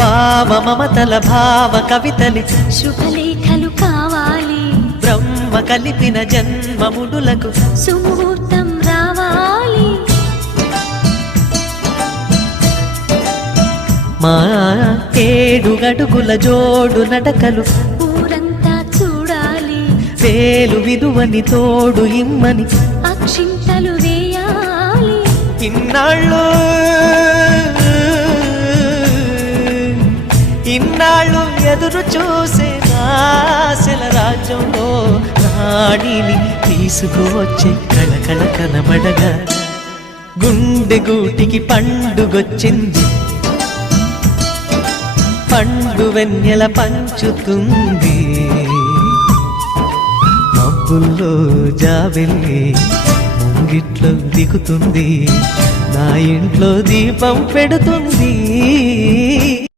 భావ మమతల భావ కవితలి శుభలేఖలు కావాలి, బ్రహ్మ కలిపిన జన్మముడులకు సుముహూర్తం రావాలి. మా 7 అడుగుల జోడు నడకలు ఊరంతా చూడాలి, వేలు విలువని తోడు ఇమ్మని అక్షింతలు వేయాలి. ఇన్నాళ్ళు ఎదురు చూసే ఆశల రాజ్యంలో రాణిని తీసుకువచ్చే కళకళ కనబడగా గుండె గూటికి పండుగొచ్చింది, పండు వెన్నెల పంచుతుంది. మబ్బుల్లో జాబెల్లి ముంగిట్లో దిగుతుంది, నా ఇంట్లో దీపం పెడుతుంది.